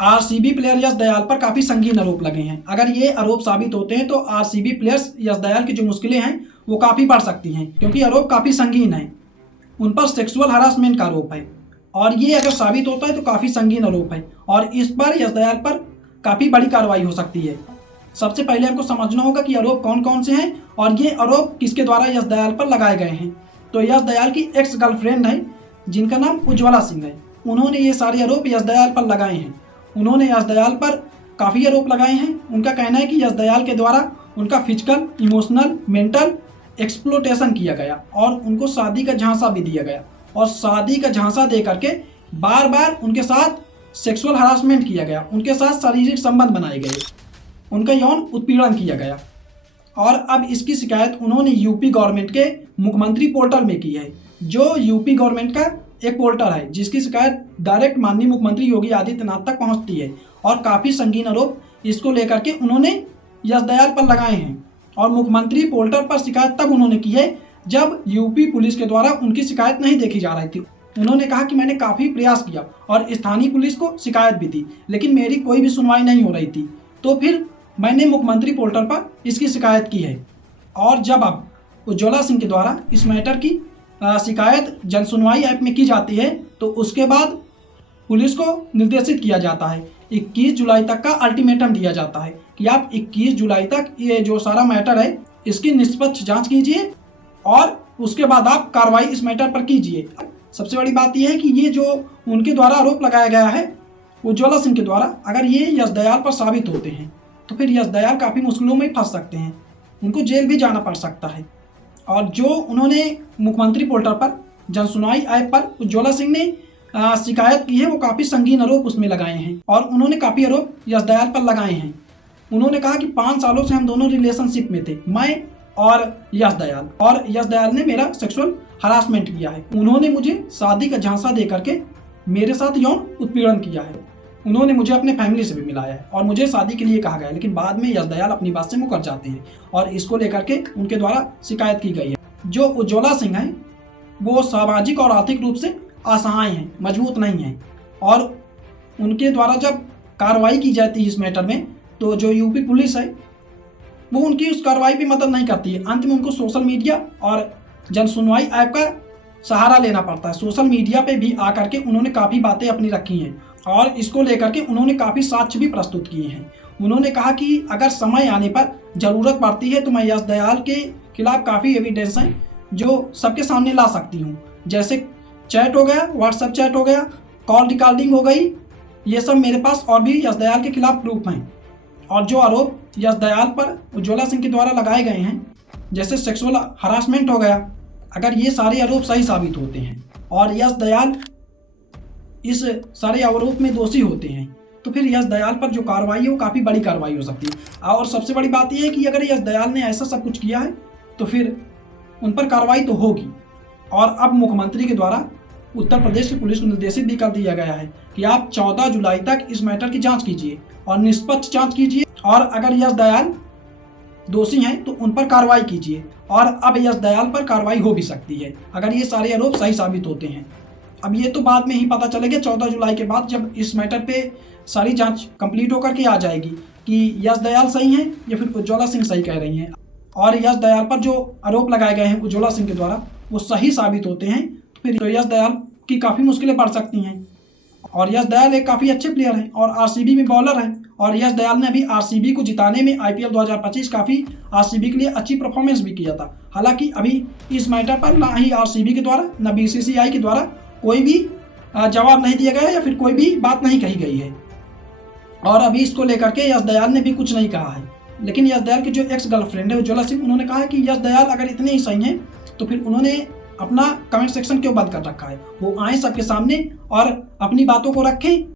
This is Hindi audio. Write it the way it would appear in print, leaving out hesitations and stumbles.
आरसीबी प्लेयर यश दयाल पर काफ़ी संगीन आरोप लगे हैं। अगर ये आरोप साबित होते हैं तो आरसीबी प्लेयर्स यश दयाल की जो मुश्किलें हैं वो काफ़ी बढ़ सकती हैं, क्योंकि आरोप काफ़ी संगीन है। उन पर सेक्सुअल हरासमेंट का आरोप है और ये अगर साबित होता है तो काफ़ी संगीन आरोप है और इस पर यश दयाल पर काफ़ी बड़ी कार्रवाई हो सकती है। सबसे पहले हमको समझना होगा कि आरोप कौन कौन से हैं और ये आरोप किसके द्वारा यश दयाल पर लगाए गए हैं। तो यश दयाल की एक्स गर्लफ्रेंड है जिनका नाम उज्ज्वला सिंह है, उन्होंने ये सारे आरोप यश दयाल पर लगाए हैं। उन्होंने यश दयाल पर काफ़ी आरोप लगाए हैं। उनका कहना है कि यश दयाल के द्वारा उनका फिजिकल, इमोशनल, मेंटल एक्सप्लोटेशन किया गया और उनको शादी का झांसा भी दिया गया और शादी का झांसा दे करके बार बार उनके साथ सेक्सुअल हरासमेंट किया गया, उनके साथ शारीरिक संबंध बनाए गए, उनका यौन उत्पीड़न किया गया। और अब इसकी शिकायत उन्होंने यूपी गवर्नमेंट के मुख्यमंत्री पोर्टल में की है, जो यूपी गवर्नमेंट का एक पोर्टल है जिसकी शिकायत डायरेक्ट माननीय मुख्यमंत्री योगी आदित्यनाथ तक पहुंचती है। और काफ़ी संगीन आरोप इसको लेकर के उन्होंने यश दयाल पर लगाए हैं और मुख्यमंत्री पोर्टल पर शिकायत तब उन्होंने की है जब यूपी पुलिस के द्वारा उनकी शिकायत नहीं देखी जा रही थी। उन्होंने कहा कि मैंने काफ़ी प्रयास किया और स्थानीय पुलिस को शिकायत भी दी, लेकिन मेरी कोई भी सुनवाई नहीं हो रही थी, तो फिर मैंने मुख्यमंत्री पोर्टल पर इसकी शिकायत की है। और जब अब उज्ज्वला सिंह के द्वारा इस मैटर की शिकायत जन सुनवाई ऐप में की जाती है तो उसके बाद पुलिस को निर्देशित किया जाता है, 21 जुलाई तक का अल्टीमेटम दिया जाता है कि आप 21 जुलाई तक ये जो सारा मैटर है इसकी निष्पक्ष जांच कीजिए और उसके बाद आप कार्रवाई इस मैटर पर कीजिए। सबसे बड़ी बात यह है कि ये जो उनके द्वारा आरोप लगाया गया है उज्ज्वला सिंह के द्वारा, अगर ये यश दयाल पर साबित होते हैं तो फिर यश दयाल काफ़ी मुश्किलों में फंस सकते हैं, उनको जेल भी जाना पड़ सकता है। और जो उन्होंने मुख्यमंत्री पोर्टल पर जन सुनवाई ऐप पर उज्ज्वला सिंह ने शिकायत की है वो काफ़ी संगीन आरोप उसमें लगाए हैं और उन्होंने काफ़ी आरोप यश दयाल पर लगाए हैं। उन्होंने कहा कि 5 सालों से हम दोनों रिलेशनशिप में थे, मैं और यश दयाल ने मेरा सेक्सुअल हरासमेंट किया है। उन्होंने मुझे शादी का झांसा दे करके मेरे साथ यौन उत्पीड़न किया है। उन्होंने मुझे अपने फैमिली से भी मिलाया है और मुझे शादी के लिए कहा गया है, लेकिन बाद में यश दयाल अपनी बात से मुकर जाते हैं और इसको लेकर के उनके द्वारा शिकायत की गई है। जो उज्ज्वला सिंह हैं वो सामाजिक और आर्थिक रूप से असहाय हैं, मजबूत नहीं हैं और उनके द्वारा जब कार्रवाई की जाती है इस मैटर में तो जो यूपी पुलिस है वो उनकी उस कार्रवाई पे मदद नहीं करती है। अंत में उनको सोशल मीडिया और जन सुनवाई ऐप का सहारा लेना पड़ता है। सोशल मीडिया पे भी आकर के उन्होंने काफ़ी बातें अपनी रखी हैं और इसको लेकर के उन्होंने काफ़ी साक्ष्य भी प्रस्तुत किए हैं। उन्होंने कहा कि अगर समय आने पर ज़रूरत पड़ती है तो मैं यश दयाल के खिलाफ काफ़ी एविडेंस हैं जो सबके सामने ला सकती हूँ, जैसे चैट हो गया, व्हाट्सएप चैट हो गया, कॉल रिकॉर्डिंग हो गई, ये सब मेरे पास और भी यश दयाल के खिलाफ प्रूफ हैं। और जो आरोप यश दयाल पर उज्ज्वला सिंह के द्वारा लगाए गए हैं जैसे सेक्सुअल हरासमेंट हो गया, अगर ये सारे आरोप सही साबित होते हैं और यश दयाल इस सारे आरोप में दोषी होते हैं तो फिर यश दयाल पर जो कार्रवाई है वो काफ़ी बड़ी कार्रवाई हो सकती है। और सबसे बड़ी बात यह है कि अगर यश दयाल ने ऐसा सब कुछ किया है तो फिर उन पर कार्रवाई तो होगी। और अब मुख्यमंत्री के द्वारा उत्तर प्रदेश की पुलिस को निर्देशित भी कर दिया गया है कि आप 14 जुलाई तक इस मैटर की जांच कीजिए और निष्पक्ष जांच कीजिए और अगर यश दयाल दोषी हैं तो उन पर कार्रवाई कीजिए। और अब यश दयाल पर कार्रवाई हो भी सकती है अगर ये सारे आरोप सही साबित होते हैं। अब ये तो बाद में ही पता चलेगा 14 जुलाई के बाद, जब इस मैटर पे सारी जांच कंप्लीट होकर के आ जाएगी कि यश दयाल सही हैं या फिर उज्ज्वला सिंह सही कह रही हैं। और यश दयाल पर जो आरोप लगाए गए हैं उज्ज्वला सिंह के द्वारा वो सही साबित होते हैं तो फिर यश दयाल की काफ़ी मुश्किलें बढ़ सकती हैं। और यश दयाल एक काफ़ी अच्छे प्लेयर हैं और आरसीबी में बॉलर हैं और यश दयाल ने अभी आरसीबी को जिताने में आईपीएल 2025 काफ़ी आरसीबी के लिए अच्छी परफॉर्मेंस भी किया था। हालांकि अभी इस मैटर पर ना ही आरसीबी के द्वारा ना बीसीसीआई के द्वारा कोई भी जवाब नहीं दिया गया या फिर कोई भी बात नहीं कही गई है और अभी इसको लेकर के यश दयाल ने भी कुछ नहीं कहा है। लेकिन यश दयाल की जो एक्स गर्लफ्रेंड है उज्ज्वला सिंह, उन्होंने कहा है कि यश दयाल अगर इतने ही सही हैं तो फिर उन्होंने अपना कमेंट सेक्शन क्यों बंद कर रखा है, वो आए सबके सामने और अपनी बातों को रखें।